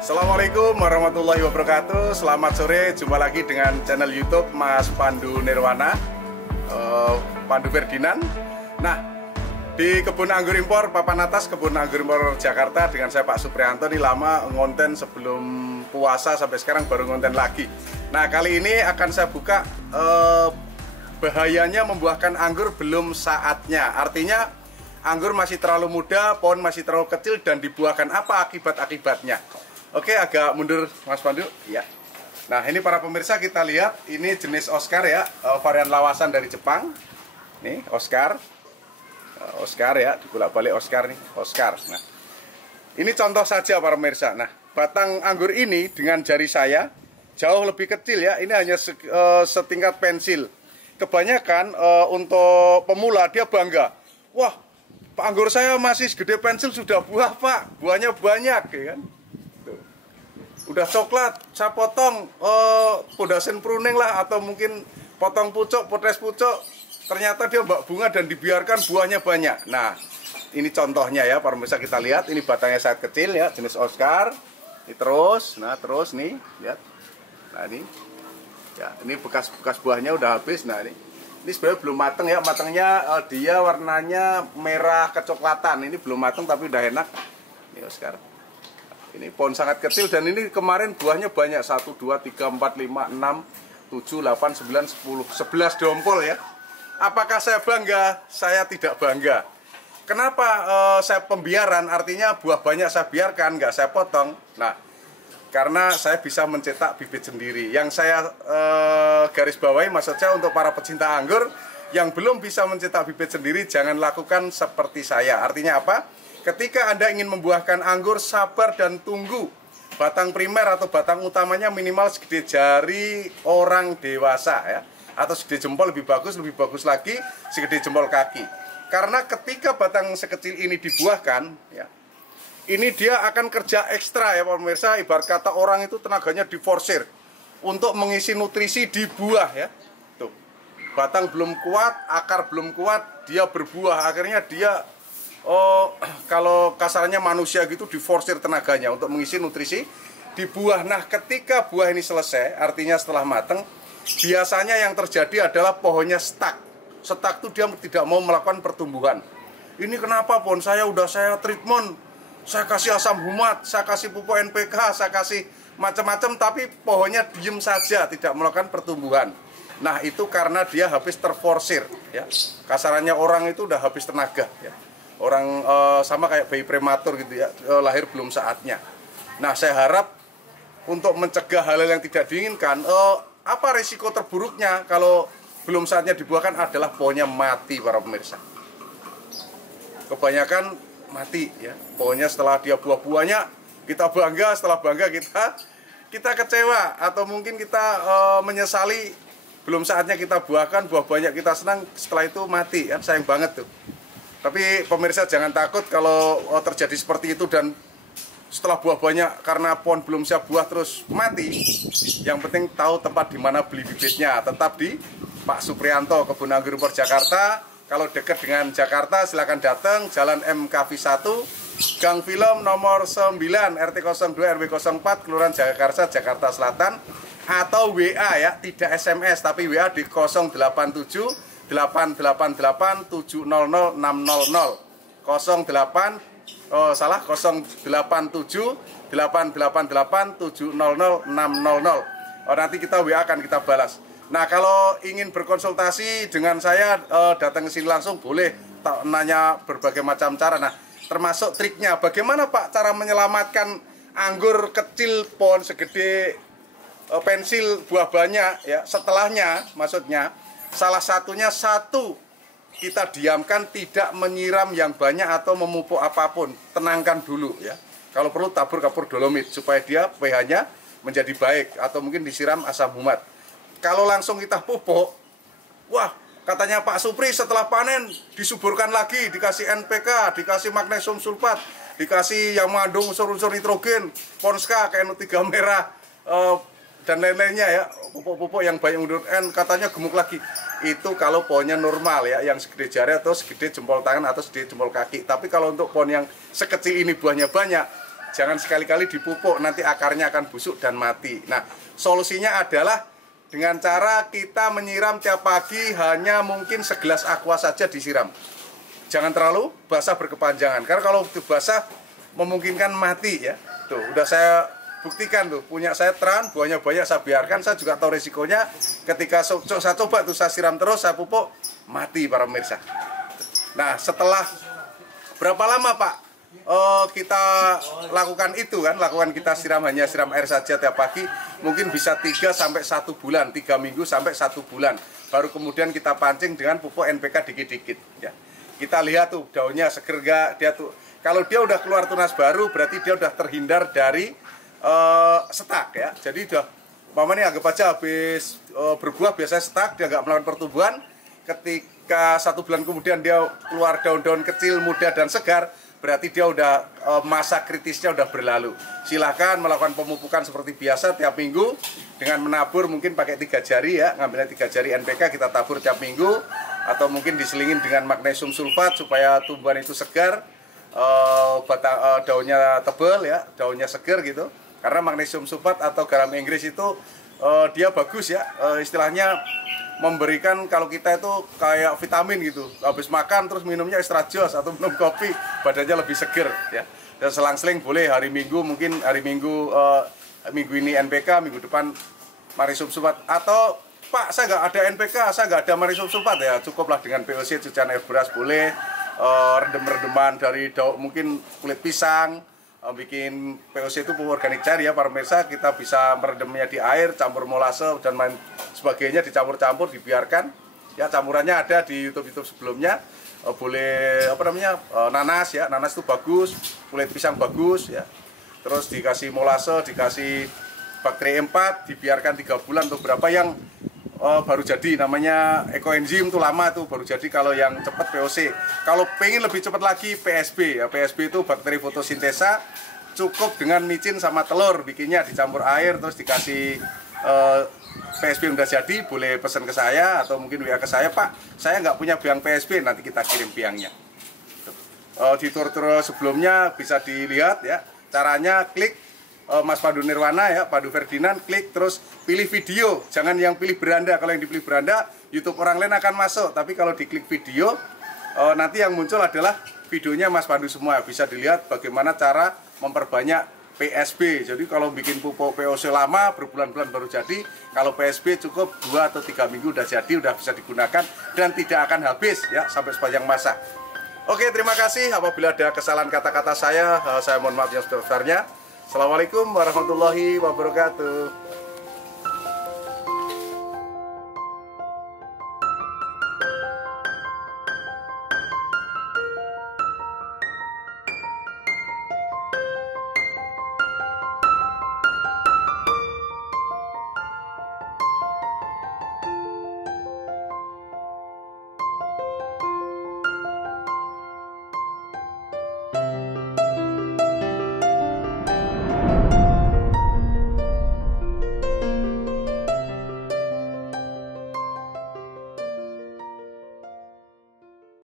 Assalamualaikum warahmatullahi wabarakatuh. Selamat sore, jumpa lagi dengan channel YouTube Mas Pandu Nirwana, Pandu Ferdinand. Nah, di kebun anggur impor Papan Atas, kebun anggur impor Jakarta, dengan saya Pak Suprianto. Ini lama ngonten sebelum puasa, sampai sekarang baru ngonten lagi. Nah, kali ini akan saya buka bahayanya membuahkan anggur belum saatnya. Artinya anggur masih terlalu muda, pohon masih terlalu kecil, dan dibuahkan apa akibat-akibatnya. Oke, agak mundur Mas Pandu. Ya. Nah, ini para pemirsa, kita lihat ini jenis Oscar ya, varian lawasan dari Jepang. Nih, Oscar. Oscar ya, dibolak-balik Oscar nih, Oscar. Nah, ini contoh saja para pemirsa. Nah, batang anggur ini dengan jari saya jauh lebih kecil ya. Ini hanya setingkat pensil. Kebanyakan untuk pemula dia bangga. Wah, anggur saya masih segede pensil sudah buah, Pak. Buahnya banyak, ya kan? Udah coklat, saya potong podasen pruning lah, atau mungkin potong pucuk, potes pucuk, ternyata dia mbak bunga dan dibiarkan buahnya banyak. Nah, ini contohnya ya para pemirsa, kita lihat ini batangnya sangat kecil ya, jenis Oscar. Ini terus, nah terus nih, lihat. Nah ini, ya ini bekas buahnya udah habis. Nah ini sebenarnya belum mateng ya, matangnya dia warnanya merah kecoklatan. Ini belum mateng tapi udah enak. Ini Oscar. Ini pohon sangat kecil, dan ini kemarin buahnya banyak, 1, 2, 3, 4, 5, 6, 7, 8, 9, 10, 11 dompol ya. Apakah saya bangga? Saya tidak bangga. Kenapa saya pembiaran? Artinya buah banyak saya biarkan, nggak saya potong. Nah, karena saya bisa mencetak bibit sendiri. Yang saya garis bawahi, maksud saya untuk para pecinta anggur yang belum bisa mencetak bibit sendiri, jangan lakukan seperti saya. Artinya apa? Ketika Anda ingin membuahkan anggur, sabar dan tunggu. Batang primer atau batang utamanya minimal segede jari orang dewasa ya, atau segede jempol, lebih bagus lagi segede jempol kaki. Karena ketika batang sekecil ini dibuahkan ya, ini dia akan kerja ekstra ya pemirsa. Ibarat kata orang itu tenaganya diforsir untuk mengisi nutrisi di buah ya. Tuh, batang belum kuat, akar belum kuat, dia berbuah, akhirnya dia kalau kasarnya manusia gitu diforsir tenaganya untuk mengisi nutrisi di buah. Nah, ketika buah ini selesai, artinya setelah matang, biasanya yang terjadi adalah pohonnya stuck. Stuck itu dia tidak mau melakukan pertumbuhan. Ini kenapa pohon saya udah saya treatment, saya kasih asam humat, saya kasih pupuk NPK, saya kasih macam-macam, tapi pohonnya diem saja, tidak melakukan pertumbuhan. Nah, itu karena dia habis terforsir ya. Kasarannya orang itu udah habis tenaga ya. Orang sama kayak bayi prematur gitu ya, lahir belum saatnya. Nah, saya harap untuk mencegah hal-hal yang tidak diinginkan, apa risiko terburuknya kalau belum saatnya dibuahkan adalah pohonnya mati para pemirsa. Kebanyakan mati ya. Pohonnya setelah dia buah-buahnya kita bangga, setelah bangga kita kecewa, atau mungkin kita menyesali belum saatnya kita buahkan, buah banyak kita senang, setelah itu mati kan, sayang banget tuh. Tapi pemirsa jangan takut kalau terjadi seperti itu, dan setelah buah banyak karena pohon belum siap buah terus mati. Yang penting tahu tempat di mana beli bibitnya. Tetap di Pak Suprianto, Kebun Anggur Impor Jakarta. Kalau dekat dengan Jakarta silakan datang, Jalan MKV 1, Gang Film nomor 9, RT 02 RW 04, Kelurahan Jagakarsa, Jakarta Selatan. Atau WA ya, tidak SMS tapi WA di 087 888 700 600 087 888 700 600. Nanti kita WA akan kita balas. Nah, kalau ingin berkonsultasi dengan saya, datang ke sini langsung boleh, nanya berbagai macam cara. Nah, termasuk triknya bagaimana Pak cara menyelamatkan anggur kecil pohon segede pensil buah banyak ya. Setelahnya maksudnya salah satunya, kita diamkan, tidak menyiram yang banyak atau memupuk apapun. Tenangkan dulu ya. Kalau perlu tabur kapur dolomit supaya dia pH-nya menjadi baik, atau mungkin disiram asam humat. Kalau langsung kita pupuk, wah, katanya Pak Supri setelah panen disuburkan lagi, dikasih NPK, dikasih magnesium sulfat, dikasih yang mengandung unsur-unsur nitrogen, Ponska, KNO3 merah, dan lain-lainnya ya, pupuk-pupuk yang banyak menurut N, katanya gemuk lagi. Itu kalau pohonnya normal ya, yang segede jari atau segede jempol tangan atau segede jempol kaki. Tapi kalau untuk pohon yang sekecil ini buahnya banyak, jangan sekali-kali dipupuk, nanti akarnya akan busuk dan mati. Nah, solusinya adalah dengan cara kita menyiram tiap pagi hanya mungkin segelas aqua saja disiram. Jangan terlalu basah berkepanjangan, karena kalau itu basah memungkinkan mati ya. Tuh, udah saya buktikan tuh, punya saya teran, buahnya banyak, saya biarkan, saya juga tahu resikonya. Ketika saya coba tuh, saya siram terus, saya pupuk, mati para pemirsa. Nah, setelah berapa lama Pak kita lakukan itu kan, kita hanya siram air saja tiap pagi, mungkin bisa 3 sampai 1 bulan, 3 minggu sampai 1 bulan. Baru kemudian kita pancing dengan pupuk NPK dikit-dikit ya. Kita lihat tuh daunnya seger gak, dia tuh kalau dia udah keluar tunas baru berarti dia udah terhindar dari stuck ya. Jadi udah mamanya anggap aja habis berbuah biasanya stuck, dia nggak melakukan pertumbuhan. Ketika 1 bulan kemudian dia keluar daun-daun kecil, muda dan segar, berarti dia udah masa kritisnya udah berlalu. Silahkan melakukan pemupukan seperti biasa tiap minggu dengan menabur mungkin pakai 3 jari ya, ngambilnya 3 jari NPK kita tabur tiap minggu, atau mungkin diselingin dengan magnesium sulfat supaya tumbuhan itu segar, daunnya tebal ya, daunnya segar gitu. Karena magnesium sulfat atau garam Inggris itu dia bagus ya, istilahnya memberikan kalau kita itu kayak vitamin gitu. Habis makan terus minumnya extra jus atau minum kopi, badannya lebih seger ya. Dan selang-seling boleh hari Minggu, mungkin hari Minggu minggu ini NPK, minggu depan magnesium sulfat. Atau Pak, saya nggak ada NPK, saya nggak ada magnesium sulfat ya, cukuplah dengan POC, cucian air beras boleh, rendem-rendeman dari daun mungkin kulit pisang, bikin POC itu pupuk organik cair ya para pemirsa. Kita bisa merendamnya di air, campur molase dan lain sebagainya, dicampur-campur, dibiarkan ya. Campurannya ada di YouTube sebelumnya. Boleh nanas ya, nanas itu bagus, kulit pisang bagus ya. Terus dikasih molase, dikasih bakteri 4, dibiarkan 3 bulan untuk berapa yang baru jadi, namanya ekoenzim tuh lama tuh baru jadi kalau yang cepat POC. Kalau pengen lebih cepat lagi PSB ya, PSB itu bakteri fotosintesa, cukup dengan micin sama telur, bikinnya dicampur air terus dikasih PSB udah jadi, boleh pesan ke saya atau mungkin WA ke saya, Pak saya nggak punya biang PSB, nanti kita kirim biangnya. Di tur-tur sebelumnya bisa dilihat ya caranya, klik Mas Pandu Nirwana ya, Pandu Ferdinand, klik terus pilih video, jangan yang pilih beranda. Kalau yang dipilih beranda, YouTube orang lain akan masuk, tapi kalau diklik video, nanti yang muncul adalah videonya Mas Pandu semua. Bisa dilihat bagaimana cara memperbanyak PSB. Jadi kalau bikin pupuk POC lama, berbulan-bulan baru jadi, kalau PSB cukup 2 atau 3 minggu udah jadi, udah bisa digunakan, dan tidak akan habis ya sampai sepanjang masa. Oke, terima kasih. Apabila ada kesalahan kata-kata saya mohon maaf yang sebesar-besarnya. Assalamualaikum warahmatullahi wabarakatuh.